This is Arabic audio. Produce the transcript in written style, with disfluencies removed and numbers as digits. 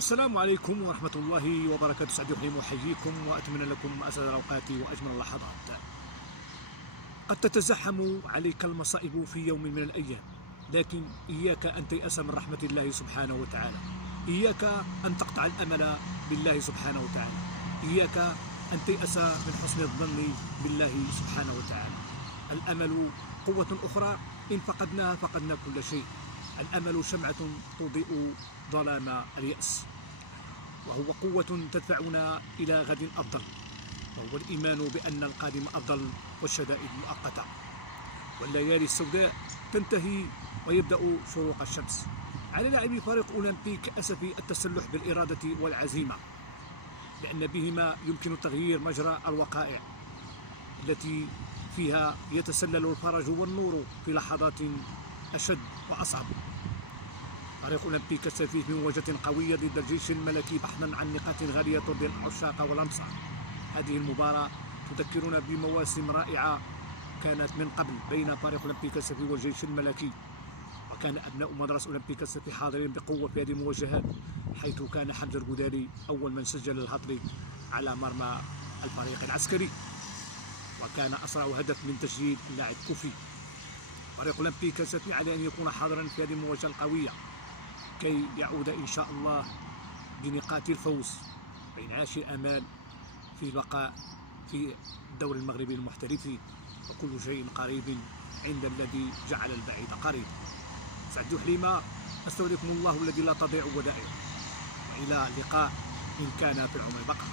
السلام عليكم ورحمة الله وبركاته. سعد حليم أحييكم وأتمنى لكم أسعد الأوقات وأجمل اللحظات. قد تتزحم عليك المصائب في يوم من الأيام، لكن إياك أن تيأس من رحمة الله سبحانه وتعالى، إياك أن تقطع الأمل بالله سبحانه وتعالى، إياك أن تيأس من حسن الظن بالله سبحانه وتعالى. الأمل قوة أخرى، إن فقدناها فقدنا كل شيء. الأمل شمعة تضيء ظلام اليأس، وهو قوة تدفعنا إلى غد أفضل، وهو الإيمان بأن القادم أفضل والشدائد مؤقتة، والليالي السوداء تنتهي ويبدأ شروق الشمس. على لاعبي فريق أولمبيك أسفي التسلح بالإرادة والعزيمة، لأن بهما يمكن تغيير مجرى الوقائع التي فيها يتسلل الفرج والنور في لحظات أشد وأصعب. فريق أولمبيك أسفي في مواجهة قوية ضد الجيش الملكي بحثا عن نقاط غالية ترضي العشاق والأنصار. هذه المباراة تذكرنا بمواسم رائعة كانت من قبل بين فريق أولمبيك أسفي والجيش الملكي، وكان أبناء مدرسة أولمبيك أسفي حاضرين بقوة في هذه المواجهات، حيث كان حمزة الجداري أول من سجل الهاتريك على مرمى الفريق العسكري، وكان أسرع هدف من تسجيل اللاعب كوفي. فريق أولمبيك أسفي على أن يكون حاضرا في هذه المواجهة القوية كي يعود إن شاء الله بنقاط الفوز وإنعاش الآمال في البقاء في الدوري المغربي المحترفي، وكل شيء قريب عند الذي جعل البعيد قريب. سعد حليمة، أستودعكم الله الذي لا تضيع ودائعه، وإلى اللقاء إن كان في العمر بقى.